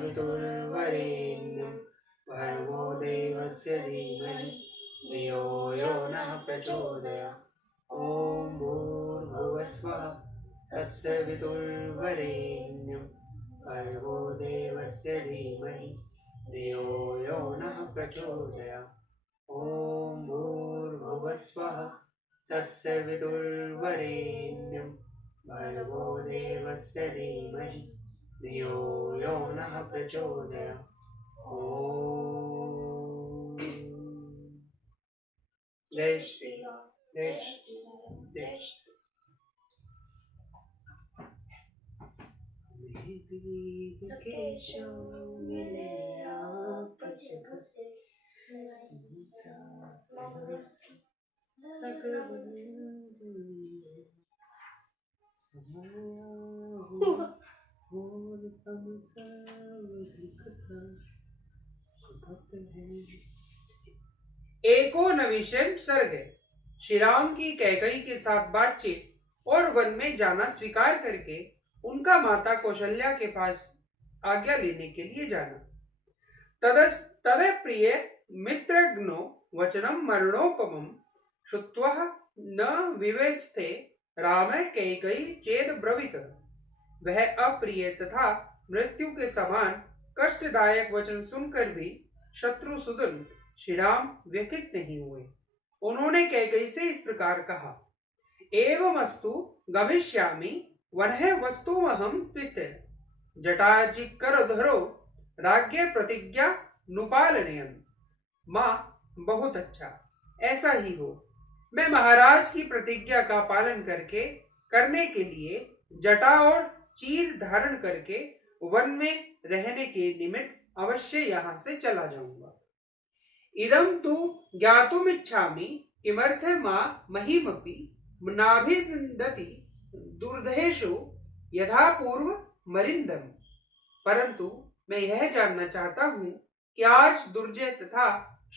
तत्सवितुर्वरेण्यं भर्गो देवस्य धीमहि धियो यो नः प्रचोदयात्। ॐ भूर्भुवस्वः तत्सवितुर्वरेण्यं भर्गो देवस्य धीमहि धियो यो नः प्रचोदयात्। ॐ भूर्भुवस्वः तत्सवितुर्वरेण्यं भर्गो देवस्य धीमहि धियो यो नः प्रचोदयात्। ॐ जय श्री राम, जय श्री राम, जय श्री राम। केशव मिले आपस घुसे एकोनविंशं सर्ग। श्री राम की कैकेयी के साथ बातचीत और वन में जाना स्वीकार करके उनका माता कौशल्या के पास आज्ञा लेने के लिए जाना। तद प्रिय मित्रघ्नो वचनम मरणोपमं श्रुत्वा न विवेचते राम कैकेयी चेद ब्रवीत। वह अप्रिय तथा मृत्यु के समान कष्टदायक वचन सुनकर भी शत्रुसूदन श्री राम व्यथित नहीं हुए। उन्होंने कैकेयी से इस प्रकार कहा, एवमस्तु गमिष्यामि वनः वस्तुमहं पितृ जटाचिकरधरो राज्ञ प्रतिज्ञा नुपालनयन्। माँ, बहुत अच्छा, ऐसा ही हो। मैं महाराज की प्रतिज्ञा का पालन करने के लिए जटा और चीर धारण करके वन में रहने के निमित्त अवश्य यहाँ से चला जाऊंगा। इदं तु ज्ञातुमिच्छामि किमर्थ मां महीमपि नाभिनन्दति दुर्धेषु यथा पूर्व मरिंदम। परंतु मैं यह जानना चाहता हूँ कि आज दुर्जय तथा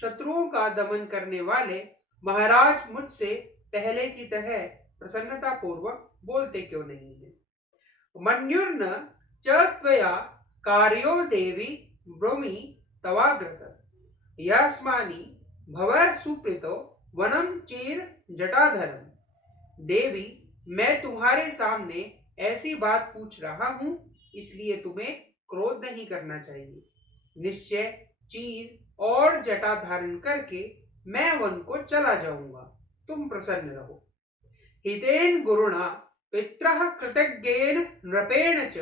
शत्रुओं का दमन करने वाले महाराज मुझसे पहले की तरह प्रसन्नता पूर्वक बोलते क्यों नहीं है। मन्युर्न च त्वया कार्यो देवी ब्रोमि तवाग्रत यस्मानि भव सुप्रीतो वनम चीर जटाधरम। देवी, मैं तुम्हारे सामने ऐसी बात पूछ रहा हूं, इसलिए तुम्हें क्रोध नहीं करना चाहिए। निश्चय चीर और जटा धारण करके मैं वन को चला जाऊंगा, तुम प्रसन्न रहो। हितेन गुरुणा पित्रः कृतज्ञेन नृपेण च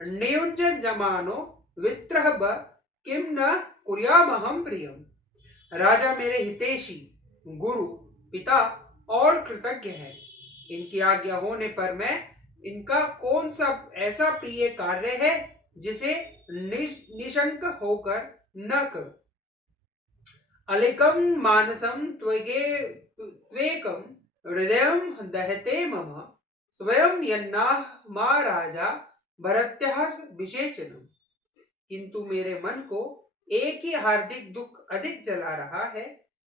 नियुञ्जमानो वित्रः किम न कुर्यामहं प्रियम। राजा मेरे हितैषी, गुरु, पिता और कृतज्ञ है। इनकी आज्ञा होने पर मैं इनका कौन सा ऐसा प्रिय कार्य है जिसे निशंक होकर न करूं। अलिकम मानसम त्वेकम हृदयम दहते मम स्वयं यन्नाह मा राजा भरत्यः विशेचनम। किंतु मेरे मन को एक ही हार्दिक दुख अधिक जला रहा है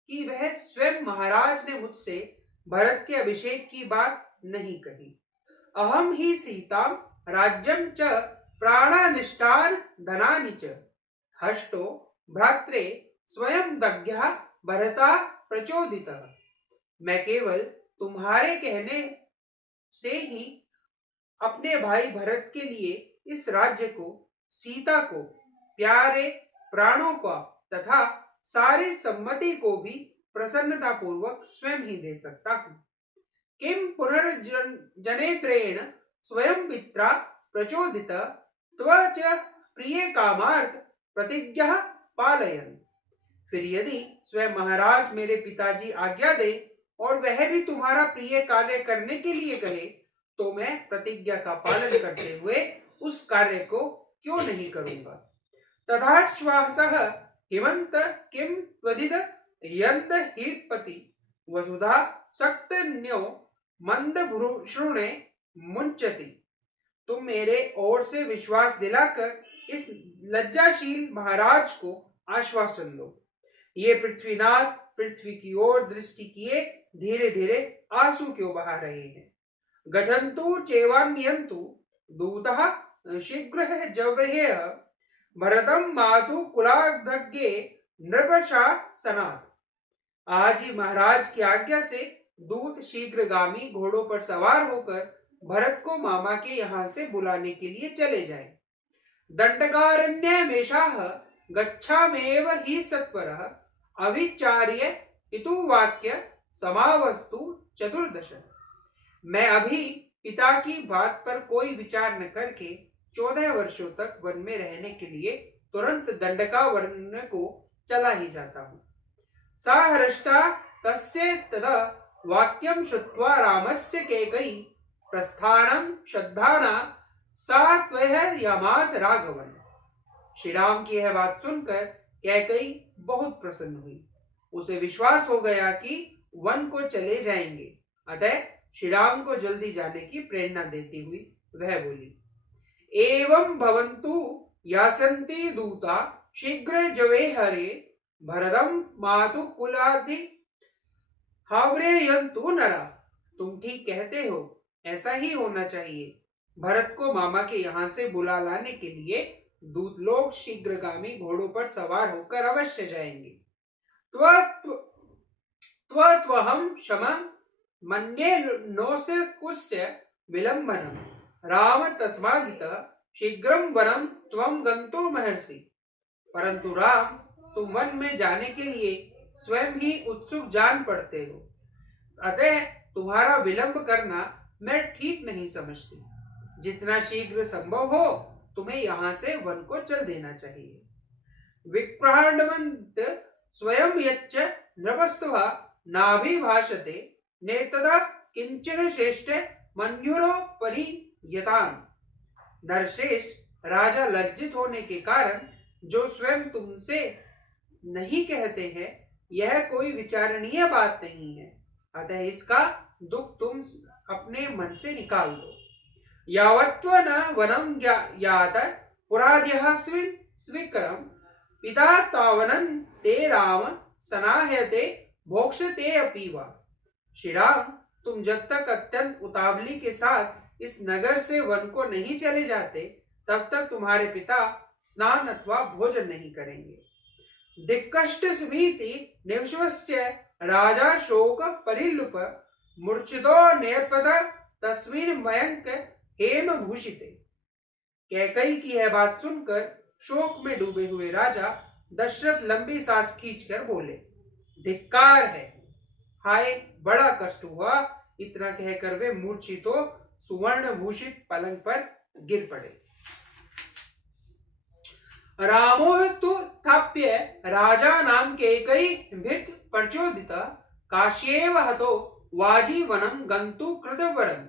कि वह स्वयं महाराज ने मुझसे भरत के अभिषेक की बात नहीं कही। अहम ही सीताम राज्यम च प्राणानिष्ठान धनानि च हष्टो भ्रात्रे स्वयं दग्ध्या भरता प्रचोदितः। मैं केवल तुम्हारे कहने से ही अपने भाई भरत के लिए इस राज्य को, सीता को, प्यारे प्राणों का तथा सारी सम्मति को भी प्रसन्नता पूर्वक स्वयं ही दे सकता हूँ। किम पुनर्जनेत्रेण स्वयं पित्रा प्रचोदित त्वच प्रिय कामार्थ प्रतिज्ञा पालयन्। फिर यदि स्वयं महाराज मेरे पिताजी आज्ञा दे और वह भी तुम्हारा प्रिय कार्य करने के लिए कहे, तो मैं प्रतिज्ञा का पालन करते हुए उस कार्य को क्यों नहीं करूंगा। तथाश्वासः हिमंत किम त्वदिद यंत हीतपति वसुधा सक्तन्यो मंदभ्रूणे मुंचति। तुम मेरे ओर से विश्वास दिलाकर इस लज्जाशील महाराज को आश्वासन दो। ये पृथ्वीनाथ पृथ्वी की ओर दृष्टि किए धीरे धीरे आंसू क्यों बहा रहे हैं। गच्छन्तु चैवान्यन्तु दूतः शीघ्रः जवह्यः भरतम मातु कुलाधज्ञे नृपशा सनात। आज ही महाराज की आज्ञा से दूत शीघ्रगामी घोड़ों पर सवार होकर भरत को मामा के यहाँ से बुलाने के लिए चले जाएं। दंडकारण्यमेषाः गच्छामेव हि सत्वरः अभिचार्य पितुवाक्य समावस्तु चतुर्दश। मैं अभी पिता की बात पर कोई विचार न करके 14 वर्षों तक वन में रहने के लिए तुरंत दंडकारण्य को चला ही जाता हूँ। सा हृष्टा तस्य तदा वाक्यं श्रुत्वा रामस्य कैकेयी प्रस्थानं श्रद्धाना सा त्वयमास राघवन। श्री राम की यह बात सुनकर कैकेयी बहुत प्रसन्न हुई। उसे विश्वास हो गया कि वन को चले जाएंगे। अतः श्री राम को जल्दी जाने की प्रेरणा देती हुई वह बोली, एवं भवन्तु यासन्ति दूता शीघ्र जवे हरे भरतम मातु कुलादि हावरेयन्तु नरा। तुम ठीक कहते हो, ऐसा ही होना चाहिए। भरत को मामा के यहाँ से बुला लाने के लिए दूत लोग शीघ्रगामी घोड़ों पर सवार होकर अवश्य जाएंगे। त्वहम क्षमं मन्ये नोस्य कुस्य विलंबनम राम तस्मादितः शीघ्रं वनं त्वं गन्तुमर्हसि। परंतु राम, तुम वन में जाने के लिए स्वयं ही उत्सुक जान पड़ते हो, अतः तुम्हारा विलंब करना मैं ठीक नहीं समझती। जितना शीघ्र संभव हो तुम्हें यहाँ से वन को चल देना चाहिए। विप्राण्डवन्त स्वयं यच्च नृपस्त्वा नाभिभाषते नेतदा किंचन श्रेष्ठ मन्युरोपरि यतान। नरश्रेष्ठ, राजा लज्जित होने के कारण जो स्वयं तुमसे नहीं कहते हैं, यह कोई विचारणीय बात नहीं है। अतः इसका दुख तुम अपने मन से निकाल दो। यावत्व न वनम यात पुराद्यः स्वीकरम पिता तावनन ते राम सनाह्यते भोक्षते अपि वा। श्री राम, तुम जब तक अत्यंत उतावली के साथ इस नगर से वन को नहीं चले जाते, तब तक तुम्हारे पिता स्नान अथवा भोजन नहीं करेंगे। दिक्कष्ट स्मीति निवशस्य राजा शोक परिलुप मूर्छितो नेपद तस्मिन् मयंक हेम भूषिते। कैकेयी की यह बात सुनकर शोक में डूबे हुए राजा दशरथ लंबी सांस खींचकर बोले, धिक्कार है, हाय बड़ा कष्ट हुआ। इतना कहकर वे मूर्छित हो सुवर्ण भूषित पलंग पर गिर पड़े। रामो तु थाप्य राजा नाम कैकेयी भीत प्रचोदित काश्येव हतो वाजीवनम गंतु कृतवरम।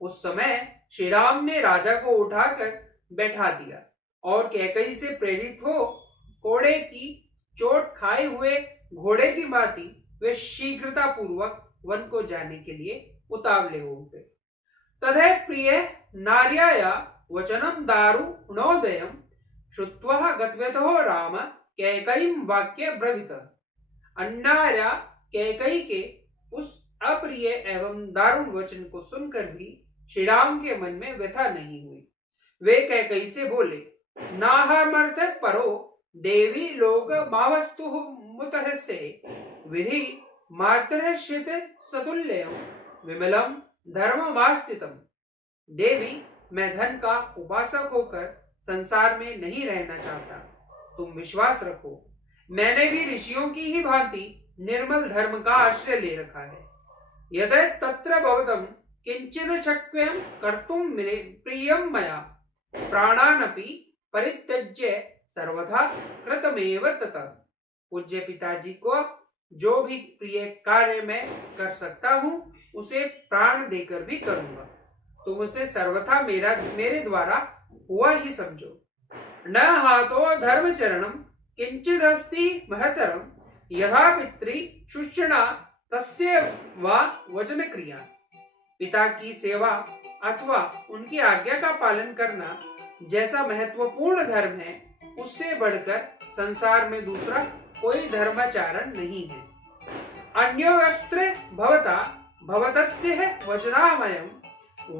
उस समय श्री राम ने राजा को उठाकर बैठा दिया और कैकेयी से प्रेरित हो कोड़े की चोट खाए हुए घोड़े की भांति वे शीघ्रता पूर्वक वन को जाने के लिए उतावले हो उठे। तदै प्रिय नार्याया वचनम दारुणोदयम श्रुत्वा गतवतो राम कैकेयीं वाक्य ब्रवीत। अन्नार्या कैकेयी के उस अप्रिय एवं दारुण वचन को सुनकर भी श्री राम के मन में व्यथा नहीं हुई। वे कैकेयी से बोले, नाहमर्थ परो देवी लोक मावस्तु मुतहस्य विधि मातृश्रित सतुल्यम विमलम धर्ममास्थितम। देवी, मैं धन का उपासक होकर संसार में नहीं रहना चाहता। तुम विश्वास रखो, मैंने भी ऋषियों की ही भांति निर्मल धर्म का आश्रय ले रखा है। यदि तत्र भवतम किंचिद शक्यं कर्तुम प्रियं मया प्राणानपि परित्यज्य सर्वथा कृतमेव ततः। पूज्य पिताजी को जो भी प्रिय कार्य मैं कर सकता हूँ उसे प्राण देकर भी करूंगा। तुम उसे सर्वथा मेरे द्वारा हुआ ही समझो। न हातो धर्मचरणम किंचिद अस्ति महतरम यथा पितृ शुश्रणा तस्य वा वचन क्रिया। पिता की सेवा अथवा उनकी आज्ञा का पालन करना जैसा महत्वपूर्ण धर्म है, उससे बढ़कर संसार में दूसरा कोई धर्माचरण नहीं है। अन्योत्र भवता भवतस्य वचनामयम्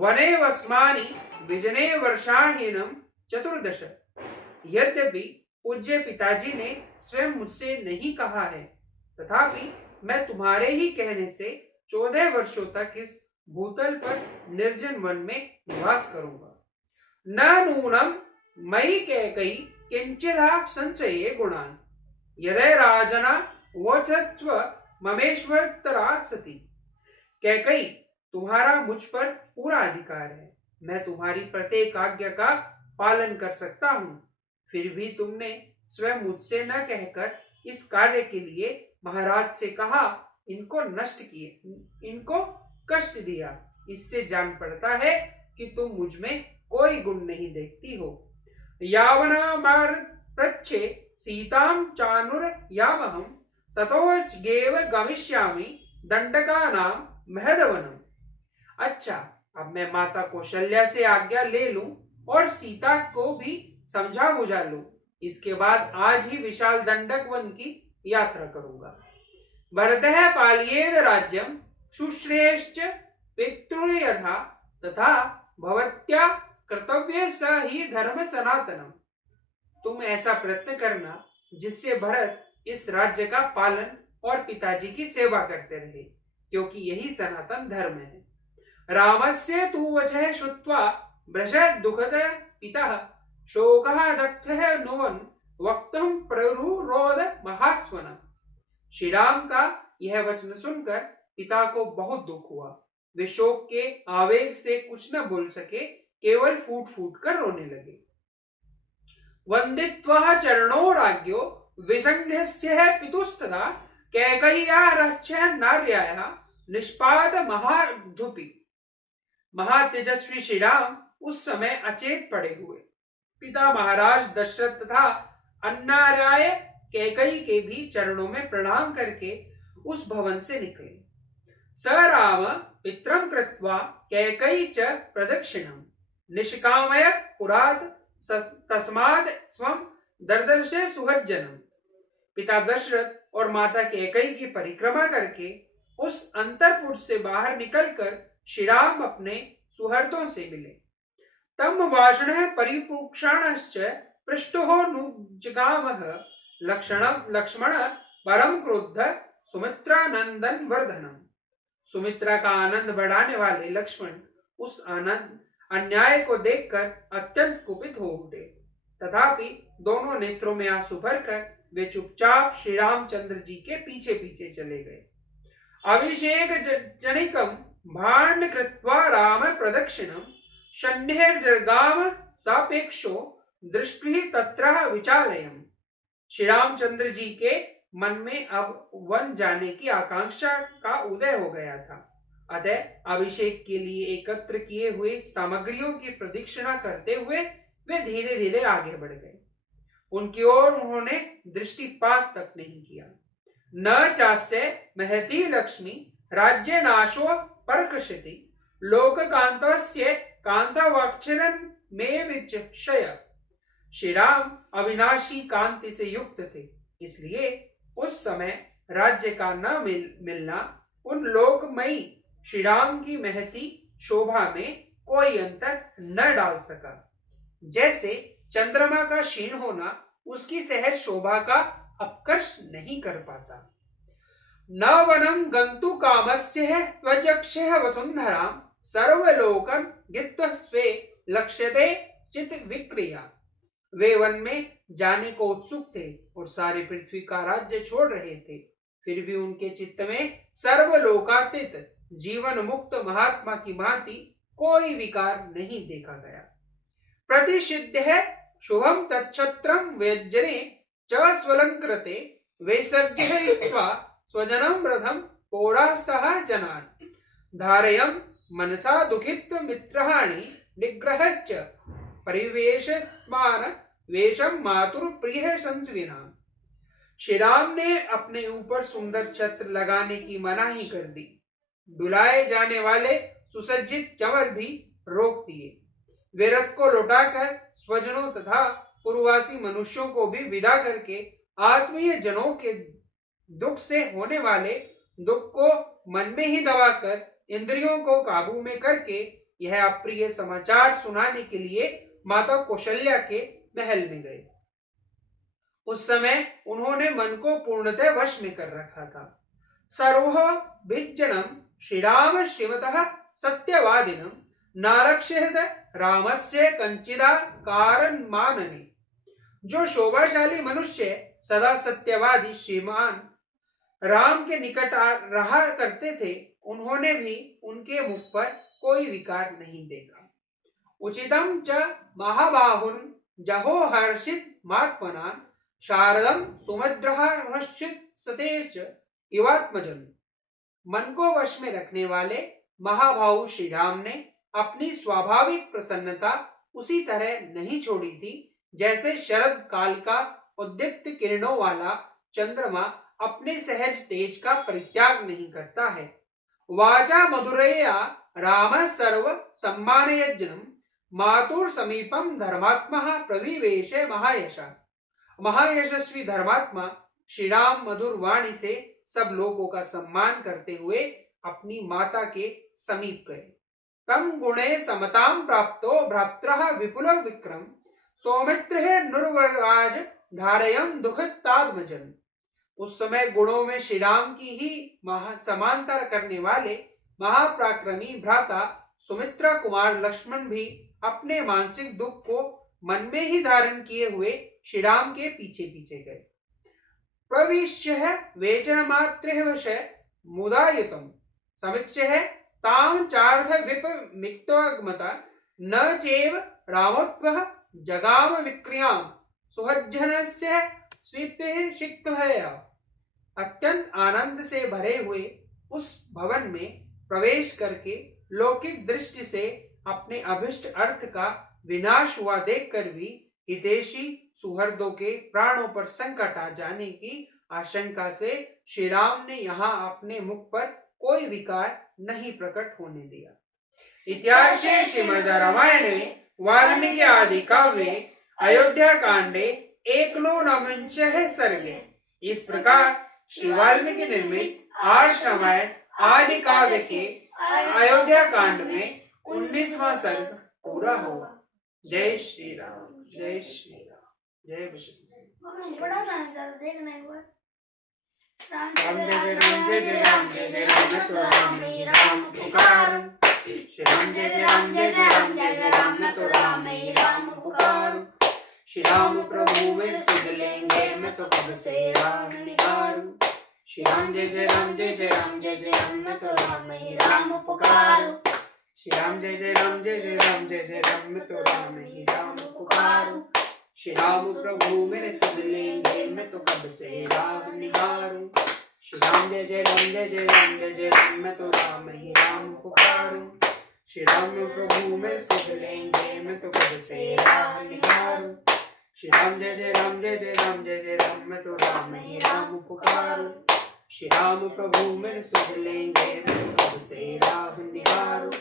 वने वस्मानि विजने वर्षाहीनम चतुर्दश। यद्यपि पूज्य पिताजी ने स्वयं मुझसे नहीं कहा है, तथापि मैं तुम्हारे ही कहने से 14 वर्षों तक इस भूतल पर निर्जन वन में निवास करूंगा। न नूनम मयि कैकयी किंचिदा संचये गुणान यदय राजना वोचस्व ममेश्वरतरा सती। कैकई, तुम्हारा मुझ पर पूरा अधिकार है, मैं तुम्हारी प्रत्येक आज्ञा का पालन कर सकता हूँ। फिर भी तुमने स्वयं मुझसे न कहकर इस कार्य के लिए महाराज से कहा, इनको नष्ट किए, इनको कष्ट दिया। इससे जान पड़ता है कि तुम मुझ में कोई गुण नहीं देखती हो। यावना मार प्रच्छे सीताम चानुर यावहम ततोगेव गमिष्यामि दंडकानाम महदवनम। अच्छा, अब मैं माता कौशल्या से आज्ञा ले लूं और सीता को भी समझा बुझा लूं। इसके बाद आज ही विशाल दंडक वन की यात्रा करूंगा। भरतः पालयेद राज्यम शुश्रेष्ठ पितृयथा तथा भवत्या कर्तव्य स ही धर्म सनातनम। तुम ऐसा प्रयत्न करना जिससे भरत इस राज्य का पालन और पिताजी की सेवा करते रहे, क्योंकि यही सनातन धर्म है। रामस्य तु वचः श्रुत्वा भ्रशत् दुःखद पितः शोकः दग्धः नुवन् वक्तुं प्ररुरोध महास्वनम्। श्री राम का यह वचन सुनकर पिता को बहुत दुख हुआ। वे शोक के आवेग से कुछ न बोल सके, केवल फूट फूट कर रोने लगे। वंदित्वा चरणो राज्ञो विसंघस्य पितुस्तदा कैकय्या रक्ष्य नार्याः निष्पाद महाधुपी। महातेजस्वी श्री राम उस समय अचेत पड़े हुए पिता महाराज दशरथ तथा अन्नार्याय कैकई के भी चरणों में प्रणाम करके उस भवन से निकले। स राम पित्रं कृत्वा कैकई च प्रदक्षिणम् निष्कामय पुरात् तस्माद् स्वं दर्दर्शे सुहज्जनम्। पिता दशरथ और माता कैकई की परिक्रमा करके उस अंतरपुर से बाहर निकलकर श्री राम अपने सुहृदों से मिले। तम वाषणः परिपूक्षाणश्च पृष्ठो नुजगामः लक्ष्मण परम क्रुद्ध सुमित्रानंदन वर्धनम। सुमित्रा का आनंद बढ़ाने वाले लक्ष्मण उस आनंद अन्याय को देखकर अत्यंत कुपित हो उठे, तथापि दोनों नेत्रों में आंसू भरकर वे चुपचाप श्री रामचंद्र जी के पीछे पीछे चले गए। अभिषेक जनिकम भांड कृत्वा राम प्रदक्षिणम शन्यर्जगाम सापेक्षो दृष्टि तत्र विचालयम। श्री रामचंद्र जी के मन में अब वन जाने की आकांक्षा का उदय हो गया था। अतः अभिषेक के लिए एकत्र किए हुए सामग्रियों की प्रदक्षिणा करते हुए वे धीरे धीरे आगे बढ़ गए। उनकी ओर उन्होंने दृष्टिपात तक नहीं किया। न चास्य महती लक्ष्मी राज्य नाशो परकशति लोक कांतस्य कांतवाक्षरम में विचक्षय। श्री राम अविनाशी कांति से युक्त थे, इसलिए उस समय राज्य का न मिलना उन लोकमयी श्री राम की महती शोभा में कोई अंतर न डाल सका। जैसे चंद्रमा का क्षीण होना उसकी सहज शोभा का अपकर्ष नहीं कर पाता। न वनम गंतु कामस्य त्वजक्षः वसुंधराम सर्वलोकम गित्वस्वे लक्ष्यते चित विक्रिया। वे वन में जाने को उत्सुक थे और सारी पृथ्वी का राज्य छोड़ रहे थे, फिर भी उनके चित्त में सर्वलोकातीत जीवन मुक्त महात्मा की भांति कोई विकार नहीं देखा गया। प्रतिषिद्ध है शुभम तच्छत्रम व्यजने च स्वलंकृते वैसर्जयित्वा स्वजनम रथम पौरास्तः जनान् धारयम मनसा दुखित मित्रहानि निग्रहश्च परिवेशमान वेशम मातुर प्रिय संस्विना। श्री राम ने अपने ऊपर सुंदर छत्र लगाने की मनाही कर दी। डुलाए जाने वाले सुसज्जित चंवर भी रोक दिए। वे रथ को लौटाकर स्वजनों तथा पूर्ववासी मनुष्यों को भी विदा करके आत्मीय जनों के दुख से होने वाले दुख को मन में ही दबाकर इंद्रियों को काबू में करके यह अप्रिय समाचार सुनाने के लिए माता कौशल्या के महल में गए। उस समय उन्होंने मन को पूर्णतः वश में कर रखा था। सर्व विज्जनम श्रीराम शिवतः सत्यवादिनम नारक्षेत रामस्य कंचिदा कारण मानने। जो शोभाशाली मनुष्य सदा सत्यवादी श्रीमान राम के निकट रहा करते थे, उन्होंने भी उनके मुख पर कोई विकार नहीं देखा। उचितम च महाबाहुन जहो हर्षित मात्मना शारदम सुमद्रहर्षित सतेश इवात्मजन। मन को वश में रखने वाले महाभाऊ श्री राम ने अपनी स्वाभाविक प्रसन्नता उसी तरह नहीं छोड़ी थी जैसे शरद काल का उद्दीप्त किरणों वाला चंद्रमा अपने सहज तेज का परित्याग नहीं करता है। वाचा मधुरया राम सर्व सम्मानयज्ञम मातुर समीपम धर्मात्मा प्रविवेश महायशा। महायशस्वी धर्मात्मा श्री राम मधुर वाणी से सब लोगों का सम्मान करते हुए अपनी माता के समीप गए। तम गुणे समताम प्राप्तो भ्रात्रः विपुल विक्रम सौमित्र नुर्वराज धारयम दुखताद्मजन। उस समय गुणों में श्री राम की ही समानता करने वाले महापराक्रमी भ्राता सुमित्रा कुमार लक्ष्मण भी अपने मानसिक दुख को मन में ही धारण किए हुए श्री राम के पीछे पीछे गए। प्रविश्य वेचनमात्रे वश मुदायुतम समिच्य ताम चार्थ विप मिक्तोगमता न चेव रामोत्वः जगाम विक्रियाम सुहज्जनस्य स्वीप्य शिक्तभया। अत्यंत आनंद से भरे हुए उस भवन में प्रवेश करके लौकिक दृष्टि से अपने अभिष्ट अर्थ का विनाश हुआ देखकर भी हितैषी सुहृदों के प्राणों पर संकट आ जाने की आशंका से श्री राम ने यहाँ अपने मुख पर कोई विकार नहीं प्रकट होने दिया। इतिहास श्रीमद् रामायणे वाल्मीकि आदि काव्ये अयोध्या कांडे 149 सर्गे। इस प्रकार श्री वाल्मीकि निर्मित आर्ष रामायण आदि काव्य के अयोध्या कांड में 19वां सर्ग पूरा हुआ। जय श्री राम, जय श्री राम, जय विष्णु। बड़ा सांचा देखना एक बार। राम जय जय राम, जय जय राम, जय जय राम, तो राम ही राम पुकार। श्री राम जय जय राम, जय जय राम, जय जय राम, तो राम ही राम पुकार। श्री राम प्रभु मेरे सुध लेंगे, मैं तो कब से राम निहारूं। श्री राम जय जय राम, जय जय राम, जय जय राम, मैं तो राम ही राम पुकारूं। श्री राम जय जय राम, जय जय राम, जय जय राम, मैं तो राम ही राम पुकारूं। श्री राम प्रभु मेरे सुध लेंगे, मैं तो कब से राम निहारूं। श्री राम जय जय राम, जय जय राम, जय जय राम, मैं तो राम ही राम पुकारूं। श्री राम प्रभु मेरे सुध लेंगे, मैं तो कब से राम निहारूं। श्री राम जय जय राम, जय जय राम, जय जय राम, मैं तो राम ही राम पुकारूं। श्री राम प्रभु मेरे सुध लेंगे, मैं तो कब से राम निहारूं।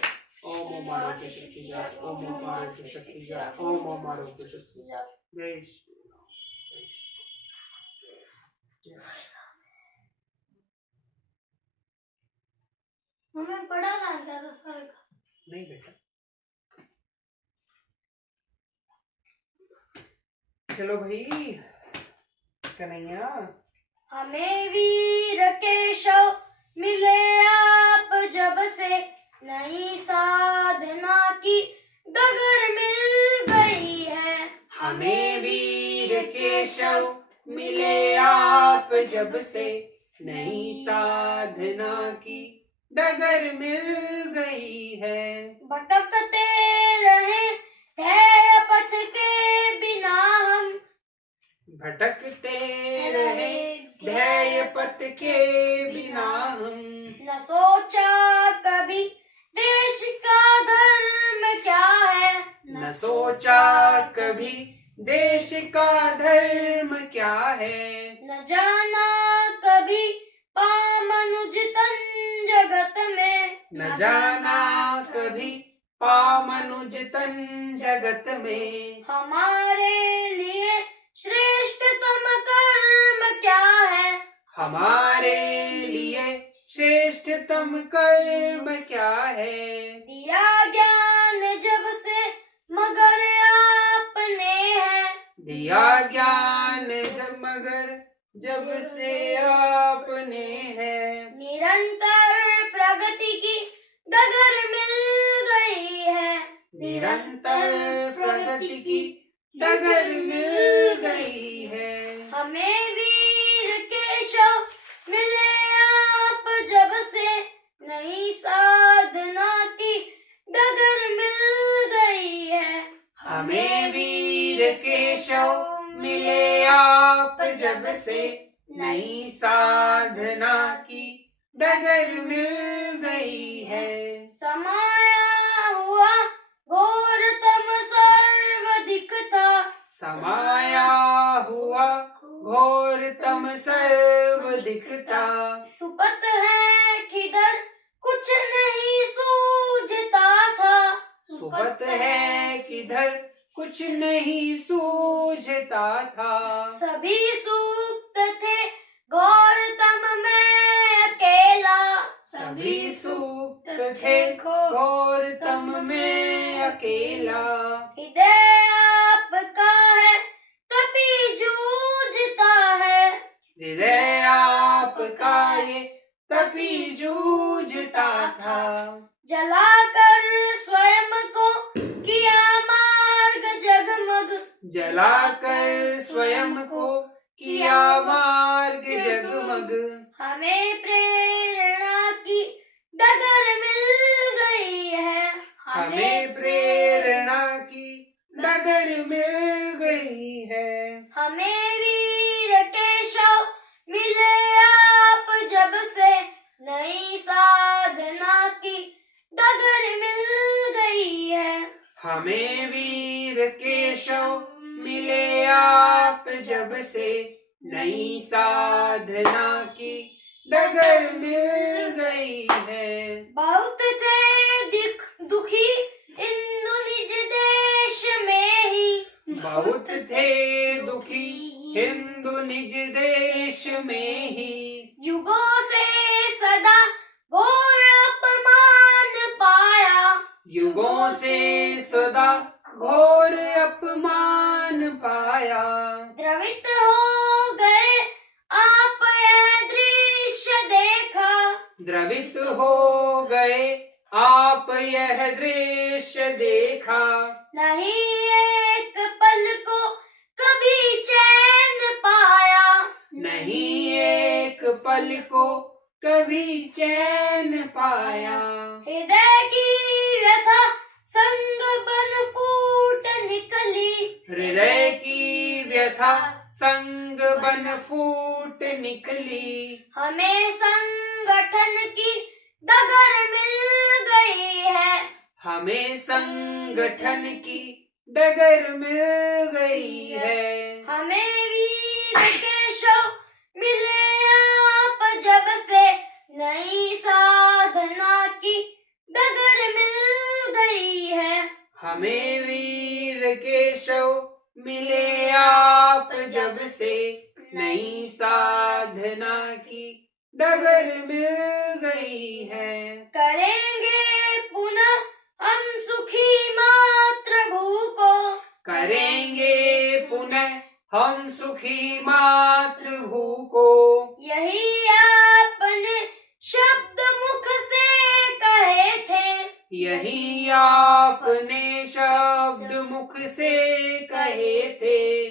ओम ओम आरोग्य शक्ति जाए, ओम ओम आरोग्य शक्ति जाए, ओम ओम आरोग्य शक्ति जाए। जय श्री राम, जय हमें बड़ा सांचा था सर्ग। नहीं बेटा, चलो भाई कन्हैया। हमें वीर केशव मिले आप जब से, नई साधना की डगर मिल गई है। हमें वीर केशव मिले आप जब से, नई साधना की डगर मिल गई है। भटकते रहे ध्येय पथ के बिना हम, भटकते रहे ध्येय पथ के बिना हम। न सोचा कभी देश का धर्म क्या है, न सोचा कभी देश का धर्म क्या है। न जाना कभी पामनुज तन जगत में, न जाना कभी पामनुज तन जगत में। हमारे लिए श्रेष्ठतम कर्म क्या है, हमारे लिए श्रेष्ठतम कर्म क्या है। दिया ज्ञान जब से मगर आपने है, दिया ज्ञान जब जब से आपने है। निरंतर प्रगति की डगर मिल गई है। निरंतर प्रगति की डगर मिल गई है। हमें वीर केशव मिले आप जब से, नई साधना की डगर मिल गई है। हमें वीर केशव मिले आप जब से, नई साधना की डगर मिल गई है। समाया हुआ घोरतम सर्वाधिक था। समाया हुआ घोरतम सर्वाधिक था। सुपत है किधर कुछ नहीं सूझता था। सुपत है किधर कुछ नहीं सूझता था। सभी सूक्त थे घोरतम में अकेला। सभी सूक्त थे घोरतम में अकेला। हृदय आपका है तभी जूझता है। हृदय आपका ये तभी जूझता था। जलाकर स्वयं को किया मार्ग जगमग। जलाकर स्वयं को किया मार्ग जगमग। हमें प्रेरणा की डगर मिल गई है। हमें प्रेरणा की डगर मिल गई है। हमें वीर केशव मिले आप जब से, नई साधना की डगर मिल गई है। हमें वीर केशव मिले आप जब से, नई साधना की डगर मिल गई है। बहुत थे दुखी हिंदू निज देश में ही। बहुत थे दुखी हिंदू निज देश में ही। युगों से सदा घोर अपमान पाया। युगों से सदा घोर अपमान पाया। द्रवित हो गए आप यह दृश्य देखा। द्रवित हो गए आप यह दृश्य देखा। नहीं एक पल को कभी चैन पाया। नहीं एक पल को कभी चैन पाया। हृदय की व्यथा संग बन फूट निकली। हृदय की व्यथा संग बन फूट निकली। हमें संगठन की डगर मिल गई है। हमें संगठन की डगर मिल गई है। हमें वीर केशव मिले आप जब से, नई साधना की डगर मिल गई है। हमें वीर केशव मिले आप जब से, नई साधना की डगर मिल गई है। करेंगे पुनः हम सुखी मातृभू को। करेंगे पुनः हम सुखी मातृभू को। यही आपने शब्द मुख से कहे थे। यही आपने शब्द मुख से कहे थे।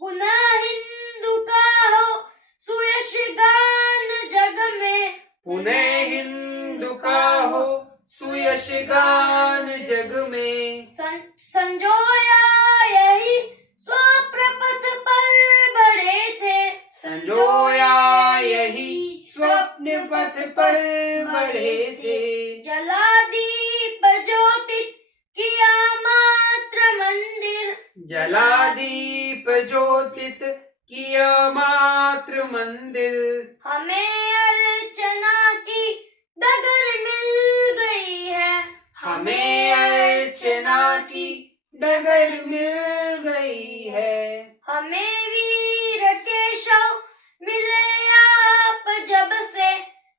पुनः हिंदू का हो सुयश गान जग में। पुनः हिंदू का हो सुयश गान जग में। संजोया यही स्वप्रपथ पर बढ़े थे। संजोया यही स्वप्न पथ पर बढ़े थे। जला दीप ज्योतित किया मात्र मंदिर। जला दीप ज्योतित किया मात्र मंदिर। हमें अर्चना की डगर मिल गई है। हमें अर्चना की डगर मिल गई है। हमें वीर केशव मिले आप जब से,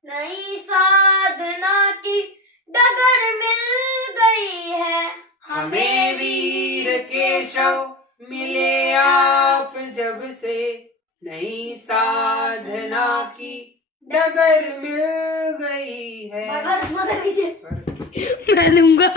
नई साधना की डगर मिल गई है। हमें वीर केशव मिले आप जब से, नई साधना की डगर मिल गई है। भारत माता की जय। भारत मैं लूंगा।